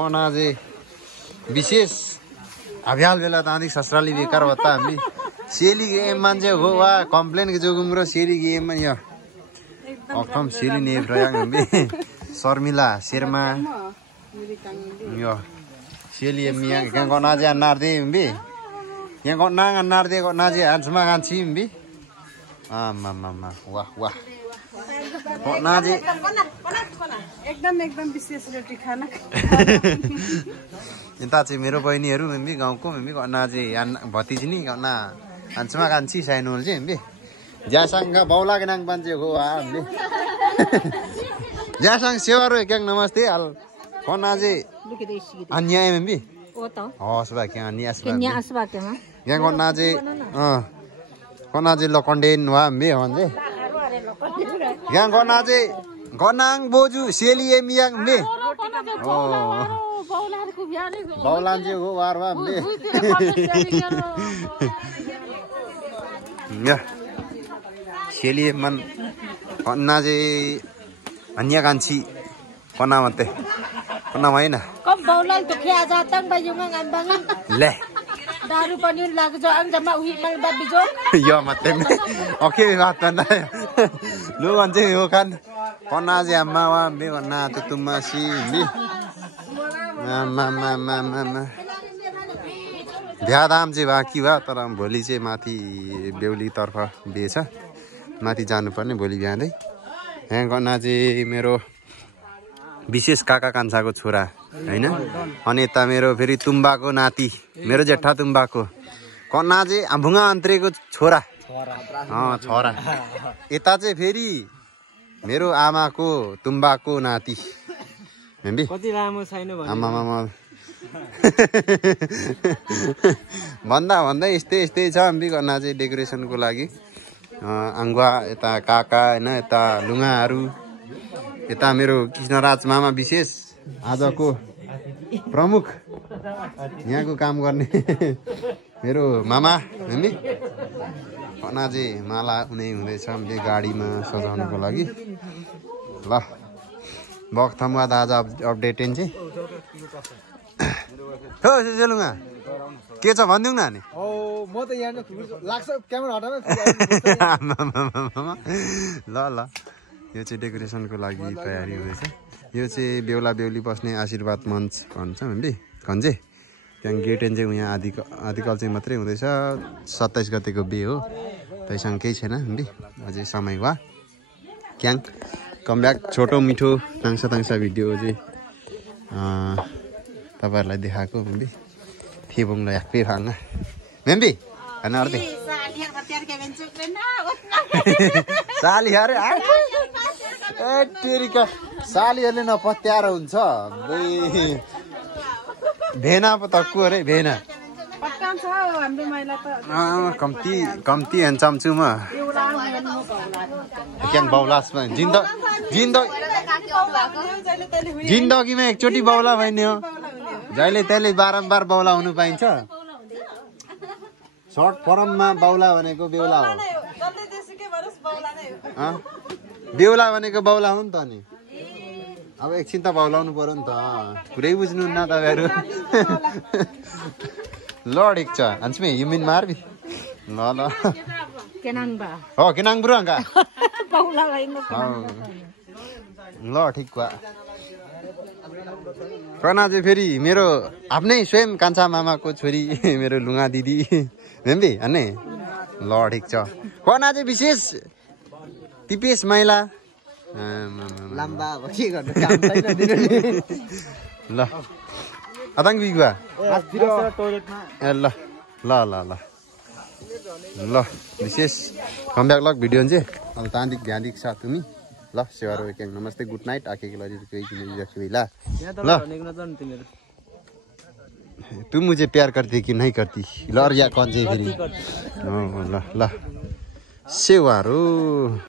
अनाजे विशेष अभ्याल बेला ताँदी ससुराली बेकार होता हामी सेली गेम मान्छे हो वा कम्प्लेन के जोगुम्रो सेली गेम यो अकम सेली ने प्रयाग हामी शर्मिला शर्मा यो सेली मिया के गनाजे अनार्दे हामी यहाँ गनाङ अनार्दे गनाजे आन्समा गान्छी हामी आमा वाह वाह गनाजे एकदम विशेष रोटी खाना यता चाहिँ मेरो बहिनीहरू हामी गाउँको हामी गना चाहिँ भतिजी नि गना हान्समा कान्छी साइनोल चाहिँ हामी ज्यासँग बाउला के नाङ पान्छे हो हामीले ज्यासँग सेवारो क्याङ नमस्ते हाल गना चाहिँ अन्याय हामी हस् बा क्या अन्यास बा यहाँ गना चाहिँ गना चाहिँ लकन्डेन वा हामी भन्छ यहाँ गना चाहिँ गनाङ बोजू सेलिए मियाङ ले बाउलान चाहिँ हो वार वा हामीले सेलिए मन अन्ना चाहिँ अन्य कान्छी कना मात्रै कना होइन ले दारू पनि लाग्छ अन्जमा उही मलाई बिजो यो मात्रै ओके बात गर्दा लु भन्छ यो खान कना चाहिँ आमा वा बे कना तुमासी बे आमा भ्यादाम चाहिँ बाँकी भयो तर भोलि चाहिँ माथि बेहुलीतर्फ बिहे छ माथि जानुपर्ने भोलि बिहानै यहाँ कना चाहिँ मेरो विशेष काका कान्छाको छोरा होइन अनि यता मेरो फेरि तुम्बाको नाति मेरो जेठा तुम्बाको कना चाहिँ भुङ्गा अन्तरेको छोरा छोरा यता चाहिँ फेरि मेरो आमाको तुम्बाको नाति कति लामो छैन आमा भन्दा यस्तै छ हामी कना चाहिँ डेकोरेसनको लागि आङ्गुवा यता काका होइन यता लुगाहरू यता मेरो कृष्णराज मामा विशेष आजको प्रमुख यहाँको काम गर्ने मेरो मामा हामी कना चाहिँ माला हुँदैछ हामीले गाडीमा सजाउनको लागि ल बक्थमवाद आज अपडेटेन चाहिँ हो सेलुङा के छ भनिदिउँ न अनि म त यहाँ लाग्छ क्यामेरा हटाउन ल यो चाहिँ डेकोरेसनको लागि तयारी हुँदैछ यो चाहिँ बेहुला बेहुली बस्ने आशीर्वाद मञ्च भन्छ हामीले खन्जे त्यहाँ गेटेन चाहिँ यहाँ आदिकल चाहिँ मात्रै हुँदैछ 27 गतेको बिहे हो तैसँग केही छैन हामीले अझै समय वा क्याङ कमब्याक छोटो मिठो ताङसा भिडियो चाहिँ तपाईँहरूलाई देखाएको हामीले थिएबुङलाई ह्याप्पी फाङ्गा मेम्बी होइन अर्थे साली अरे टेरिका सालीहरूले नपत्याएर हुन्छ भेना पो तक्कु अरे भेना कम्ती हेन्चम छु म क्याङ बाउलासमा जिन्दगीमा एकचोटि बाउला भइने हो जहिले तहिले बारम्बार बाउला हुनु पाइन्छ सर्ट फरममा बाउला भनेको बेहुला हो बेहुला भनेको बाउला हो नि त नि अब एकछिन त बाउलाउनु पर्यो नि त पुरै बुझ्नुहुन्न तपाईँहरू ल ठिक छ हान्समे हिमिन मार्बी ल हो केनाङ ब्रो अंका ल ठिक भयो कना चाहिँ फेरि मेरो आफ्नै स्वयं कान्छा मामाको छोरी मेरो लुगा दिदी हेम्बी हान्ने ल ठिक छ कना चाहिँ विशेष तिपेश माइला लाम्बा के गर्नु काम छैन ल अदाङ बिगुवा टोयलेटमा ए ल ल ल ल ल विशेष कमब्याक लग भिडियो चाहिँ अब तान्दिक ध्यानिक छ तुमी ल सेवारो एक नमस्ते गुड नाइट आके के लागि ला ल तुम मुझे प्यार करती कि नहीं करती ल या कौन चाहिँ फेरि ल ल सेवारो